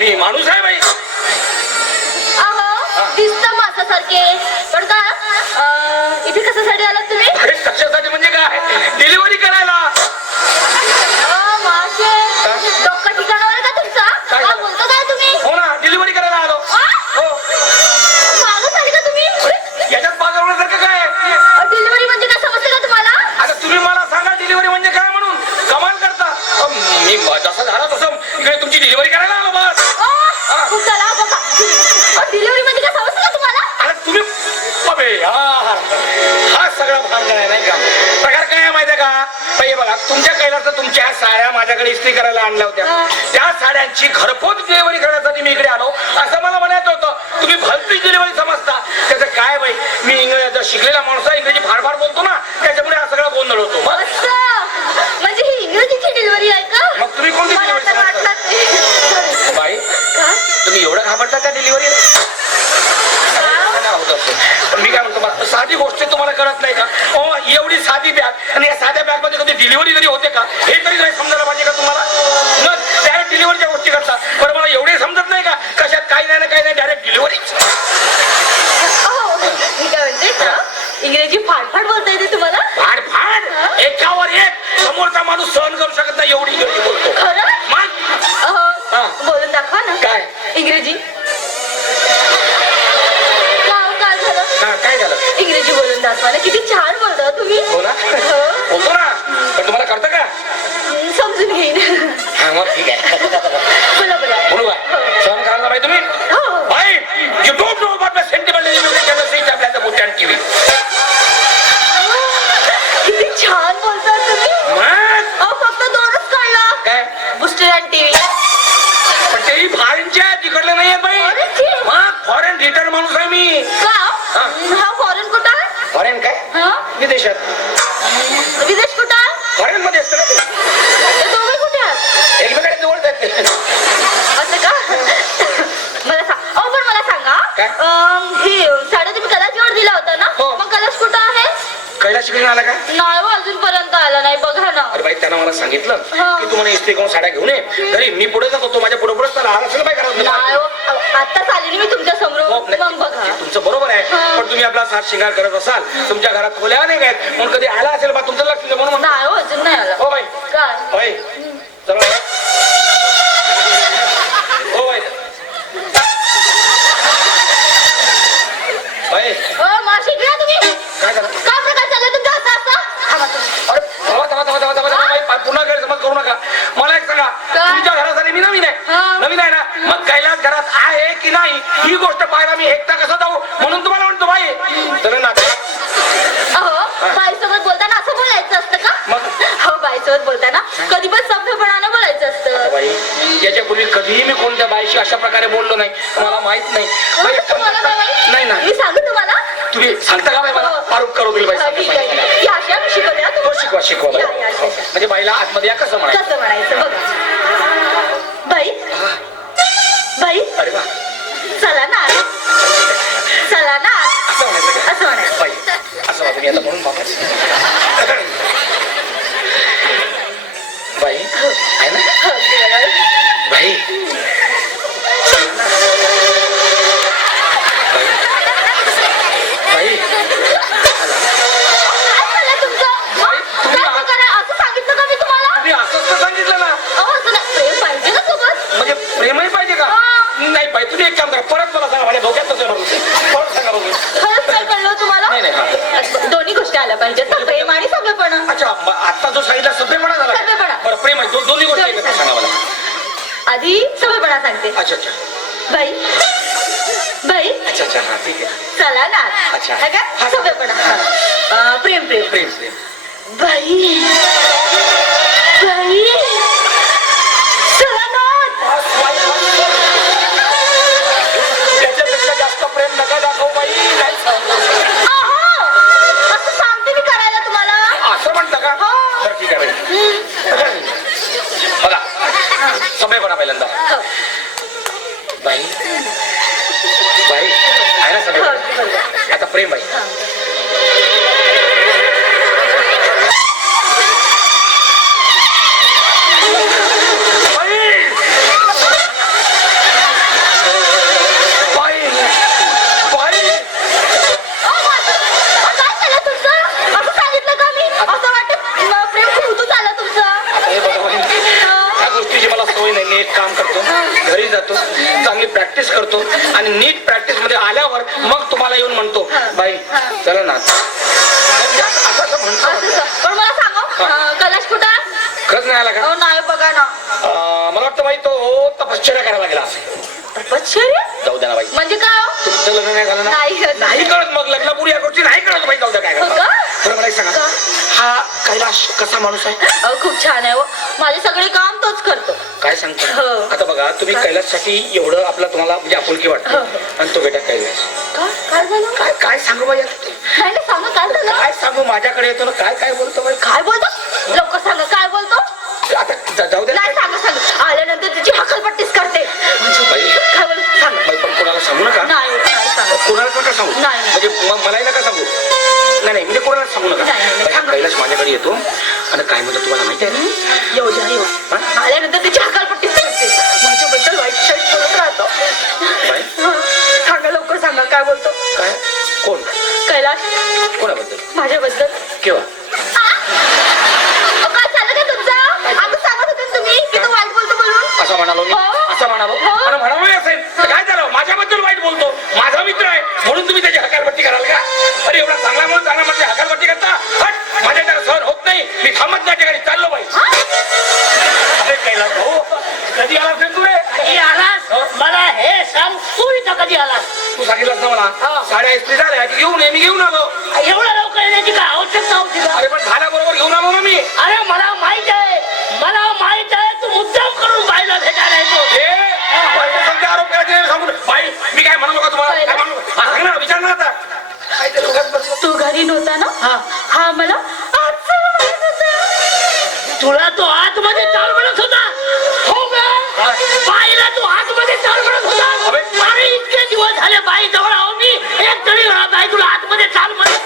मी माणूस आहे बाई. अहो दिसतं मासासारखे पण का इथे कशासाठी आलात तुम्ही? अरे कशासाठी म्हणजे काय? डिलिव्हरी करायला. अं, मासे डोकं ठिकाणावर आहे का तुमचा? काय? बोलतो तुम्ही. हो ना डिलिव्हरी करायला आलो? हो? का तुम्ही? याच्यात पागवण्यासारखं काय डिलिव्हरी म्हणजे काय समजतं का तुम्हाला? आता तुम्ही मला सांगा डिलिव्हरी म्हणजे काय म्हणून? कमाल करता. मी जसं झाला तसं. तुमच्या कैलास तुमच्या साड्या माझ्याकडे इस्त्री करायला आणल्या होत्या. त्या साड्यांची घरपोच डिलिव्हरी करण्यासाठी मी इकडे आलो. असं मला म्हणायचं होतं. तुम्ही भलतीच डिलिव्हरी समजता. त्याचं काय बाई? मी इंग्रजी शिकलेला माणूस आहे. इंग्रजी फार फार बोलतो ना. त्याच्यामुळे हा सगळा गोंधळ होतो. म्हणजे ही इंग्रजीची डिलिव्हरी आहे का? मग तुम्ही कोणती ते. बाई? तुम्ही एवढं घाबरता त्या डिलिव्हरी मी काय म्हणतो साधी गोष्ट तुम्हाला कळत नाही का? ओ एवढी साधी बॅग आणि या साध्या बॅगमध्ये डिलिव्हरी जरी होते का हे तरी नाही समजायला पाहिजे का तुम्हाला? मग डायरेक्ट डिलिव्हरीच्या गोष्टी करता. बरं मला एवढे समजत नाही का? कशात काही नाही ना काही नाही डायरेक्ट डिलिव्हरी मी काय म्हणते इंग्रजी फाडफाड बोलता येते तुम्हाला? फाड फाड एकावर एक. समोरचा माणूस सहन करू शकत नाही एवढी इंग्रजी बोलतो. खरं? मग हा. बोलून दाखवा ना. काय? इंग्रजी. का काय झालं. हा, काय झालं? इंग्रजी बोलून दाखवा ना. किती छान बोलता तुम्ही. हो. ना हो. शिकून आला का? नाही हो, अजूनपर्यंत आला नाही बघा ना. अरे बाई त्यानं मला सांगितलं. की तू मला इस्त्री करून साड्या घेऊन ये. घरी मी पुढे जातो तो माझ्या पुढे पुढे त्याला आला असेल काय नाही हो, आत्ताच आली ना मी तुमच्यासमोर. हो, मग बघा. तुमचं बरोबर आहे. पण तुम्ही आपला साथ शिंगार करत असाल तुमच्या घरात खोल्या नाही आहेत. म्हणून कधी आला असेल बा तुमचं लक्ष म्हणून. म्हणतो. नाही हो अजून नाही आला. हो बाई. काय होय चला बाई. हो बाई. हो घ्या तुम्ही काय झालं काय प्रकार चाललाय तुमचा असा असा थांबा तुम्ही. अरे थांबा थांबा थांबा थांबा थांबा बाई, पा- पुन्हा गैरसमज करू नका मला एक सांगा काय? तुमच्या घरासाठी मी नवीन आहे हा. नवीन आहे ना मग कैलास घरात आहे की नाही ही गोष्ट पाहायला मी एकटा कसं जाऊ? म्हणून तुम्हाला म्हणतो बाई. तर ना अहो बाईसोबत बोलताना असं बोलायचं असतं का? हो बाईसोबत बोलताना कधी पण सभ्यपणानं बोलायचं असतं. बाई याच्यापूर्वी कधीही मी कोणत्या बाईशी अशा प्रकारे बोललो नाही. मला माहीत नाही. नाही? नाही मी सांगू तुम्हाला? तुम्ही सांगता का बाई मला. आरोप करू दिल बाई हा, ना हो. शिकवा शिकवा. म्हणजे बाईला आतमध्ये या कसं म्हणायचं? कसं म्हणायचं? बघा. चला ना. चला ना. असं म्हणायचं? असं म्हणायचं बाई असं वाटतं मी आता म्हणून बाबा बाई आहे ना. बाई बाई चाललंय तुमचं? असं सांगितलं का मी तुम्हाला? तुम्ही असंच तर सांगितलं ना अहो असं नाही. प्रेम पाहिजे ना सोबत म्हणजे प्रेमही पाहिजे का हा. नाही बाई तुम्ही एक काम करा परत मला सांगा माझ्या डोक्यात नसेल बघू परत सांगा बघू खरंच काय कळलं तुम्हाला नाही, नाही, असं दोन्ही गोष्टी आल्या पाहिजेत ना प्रेम आणि सभ्यपणा अच्छा म- आता जो सांगितला सभ्यपणा झाला सभ्यपणा. बरं प्रेम आहे दो- दोन्ही गोष्टी दोन्ही एकत्र सांगा मला आधी सभ्यपणा सांगते. अच्छा अच्छा. बाई. बाई. अच्छा अच्छा हा ठीक आहे. चला ना. अच्छा. हा का? हा. अं, प्रेम प्रेम. प्रेम प्रेम. बाई. बाई. प्रॅक्टिस करतो आणि नीट प्रॅक्टिसमध्ये आल्यावर मग तुम्हाला येऊन म्हणतो बाई चला ना असं असं म्हणतो असं असं. पण मला सांगा अं, कैलाश कुठं? आहे? खरंच नाही आला का? नाही बघा ना. मला वाटतं बाई तो तपश्चर्या करायला गेला असेल तपश्चर्या? जाऊ द्या ना बाई. म्हणजे काय हो? तुमचं लग्न नाही झालं ना? नाही कळत मग लग्नापूर्वी या गोष्टी नाही कळत बाई जाऊ द्या काय हो? बरं मला सांगा? हा कैलाश कसा माणूस आहे? खूप छान आहे हो. माझे सगळे काम तोच करतो. काय सांगतो? हो. आता बघा तुम्ही काय? कैलाससाठी एवढं आपला तुम्हाला म्हणजे आपुलकी वाटते. हो. आणि तो बेटा कैलास. काय काय झालं? काय काय सांगू बाई आता? नाही नाही सांगा काय झालं? काय सांगू? माझ्याकडे येतो ना काय काय बोलतो बाई? काय बोलतो? लवकर सांगा काय बोलतो? आता जा- जाऊ दे. नाही सांगा सांगा. आल्यानंतर तिची हकलपट्टीच करते. बाई. काय बोलतो? सांगा. बाई पण कोणाला सांगू नका? नाही नाही सांगा. कोणाला नका सांगू? नाही, नाही. म्हणजे म- मलाही नका सांगू. नाही नाही म्हणजे कोणाला सांगू नका? नाही, नाही, नाही, बाई, सांगा. कैलास माझ्याकडे येतो. आणि काय म्हणतो तुम्हाला माहिती आहे? ना? येऊ द्या येऊ हा? आल्यानंतर तिची कोण? कैलाश कोणाबद्दल? माझ्याबद्दल. केव्हा? हो. इस्त्री झाल्या की घेऊन ये मी घेऊन आलो. एवढं लवकर येण्याची काय आवश्यकता होती का? अरे पण झाल्याबरोबर घेऊन आलो ना मी. अरे मला माहीत आहे. मला माहीत आहे तू मुद्दाम करून बाईला भेटायला येतो. आरोप करायचे बाई मी काय म्हणालो का तुम्हाला? काय म्हणलो हा, सांग ना विचार ना आता. काय ते दोघात बसलो तू घरी नव्हता ना? हा. हा मला आजचं माहीत होतं. तुला तो आतमध्ये चाल म्हणत होता. हो का? बाईला तू आतमध्ये चाल म्हणत होता. अबे. अरे इतके दिवस झाले बाई जवळ आहो मी एक तरी वेळा बाई तुला आतमध्ये चाल म्हणत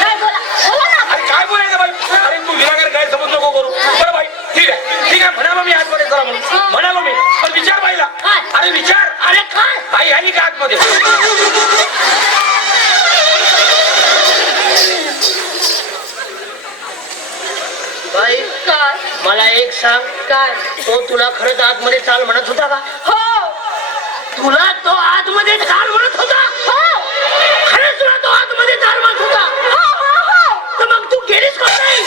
काय बोला बोला ना अरे काय बोलायचं बाई अरे तू विनाकारण काय समज नको करू बरं बाई ठीक आहे ठीक आहे म्हणालो मी आतमध्ये चला म्हणून म्हणालो मी पण विचार बाईला काय? अरे विचार अरे काय बाई आली का आतमध्ये बाई काय मला एक सांग काय तो तुला खरंच आतमध्ये चाल म्हणत होता का? हो. तुला तो आतमध्ये चाल म्हणत होता? हो. खरंच तुला तो आतमध्ये चाल म्हणत होता? हो हो हो. तर मग तू गेलीस का नाही?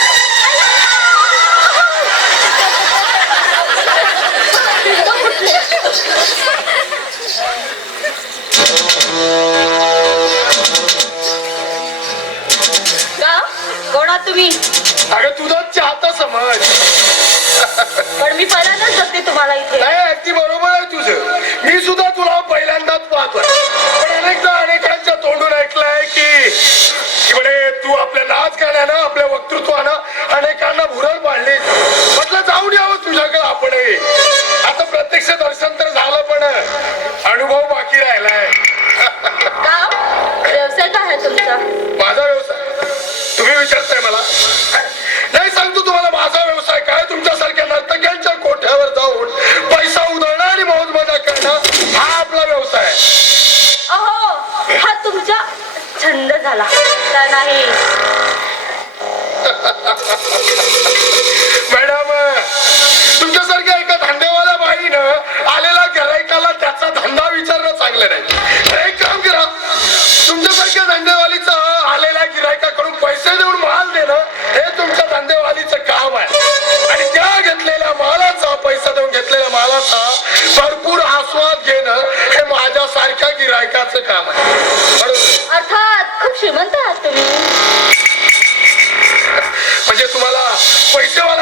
कोणा तुम्ही? अगं तुझं चाहता समज. पण मी पहिल्यांदाच बघते तुम्हाला इथे. नाही अगदी बरोबर आहे तुझं. मी सुद्धा तुला पहिल्यांदाच पाहतोय. पण अनेकदा अनेकांच्या तोंडून ऐकलंय की की म्हणे तू आपल्या नाच गाण्यानं आपल्या वक्तृत्वानं अनेकांना भुरळ पाडली म्हटलं जाऊन यावं तुझ्याकडे आपण आता प्रत्यक्ष दर्शन तर तुमच्यासारख्या धंदेवालीचं आलेल्या गिरायकाकडून पैसे देऊन माल देणं हे तुमच्या धंदेवालीचं काम आहे. आणि त्या घेतलेल्या मालाचा पैसा देऊन घेतलेल्या मालाचा भरपूर आस्वाद घेणं हे माझ्यासारख्या गिरायकाचं काम आहे. अर्थात खूप श्रीमंत आहात तुम्ही. म्हणजे तुम्हाला पैसेवाला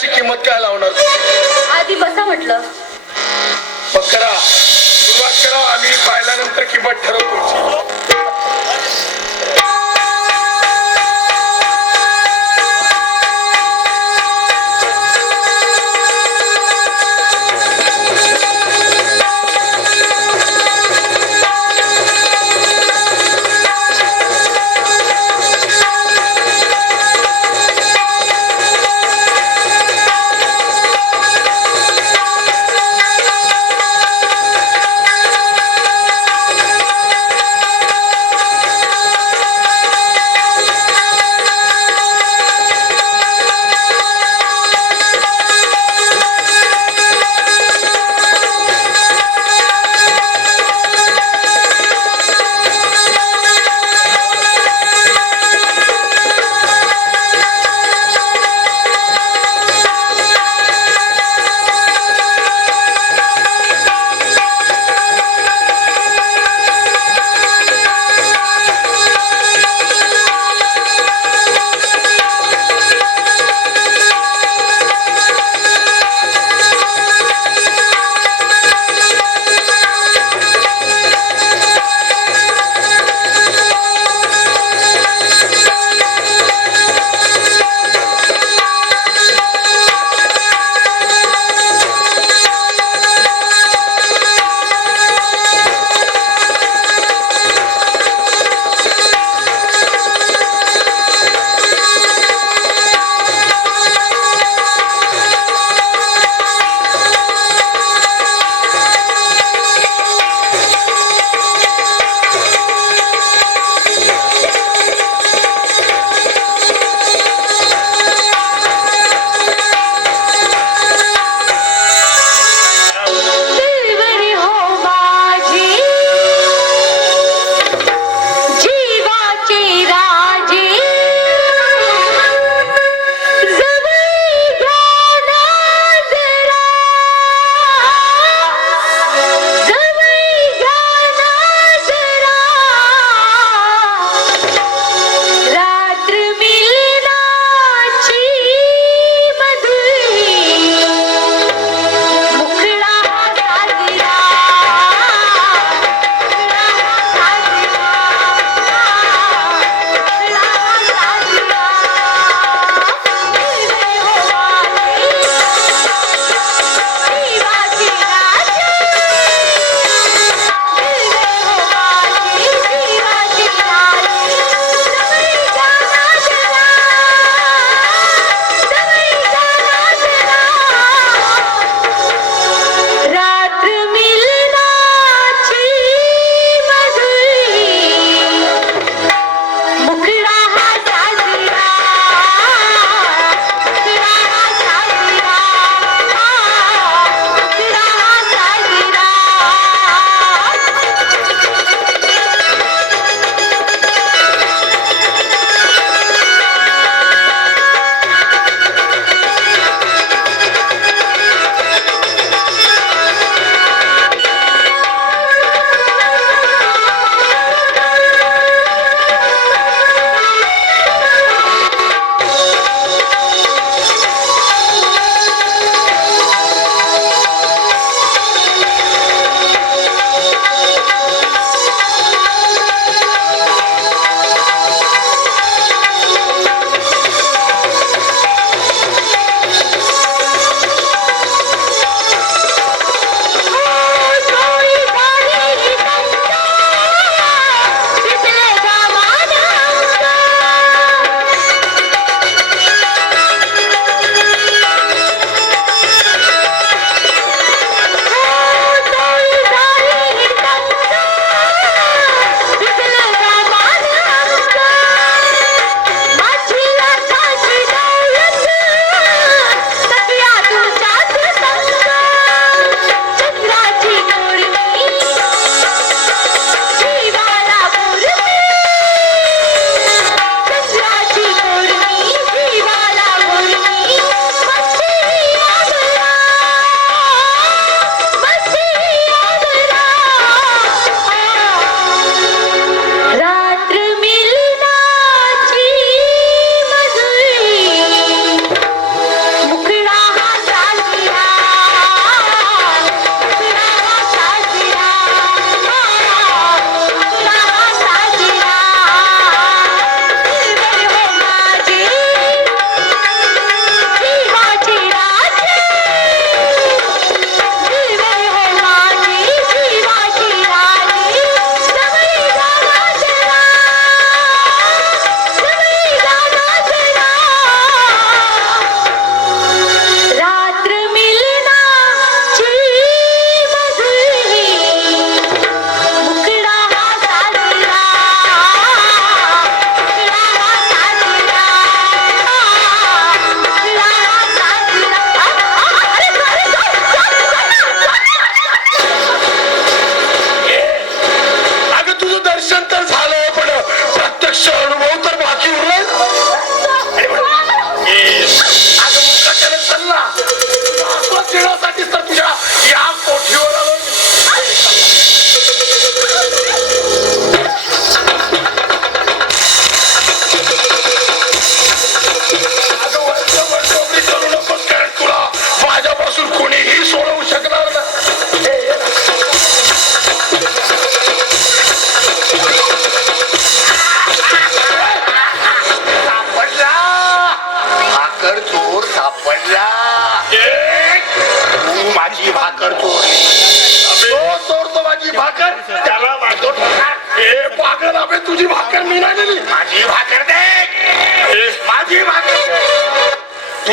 देहाची किंमत काय लावणार? आधी बसा म्हटलं. मग करा सुरुवात करा. आम्ही पाहिल्यानंतर किंमत ठरवू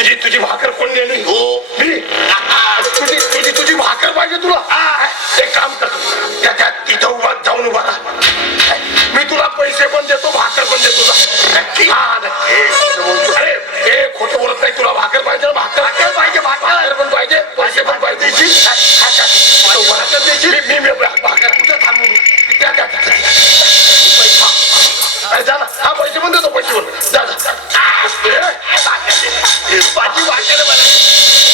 तुझी तुझी भाकर कोण नेली? हो. मी? तुझी तुझी तुझी भाकर पाहिजे तुला. एक काम कर त्या त्या तिथं उभा जाऊन उभा राहा. मी तुला पैसे पण देतो भाकर पण देतो? हा. अरे हे खोटं बोलत नाही तुला भाकर पाहिजे भाकर. भाकर पाहिजे, भाकर. पण पाहिजे पैसे पण पाहिजे. मी मी भाकर. कुठं थांबू द्या, द्या, माझी भाकर बरं. भाकर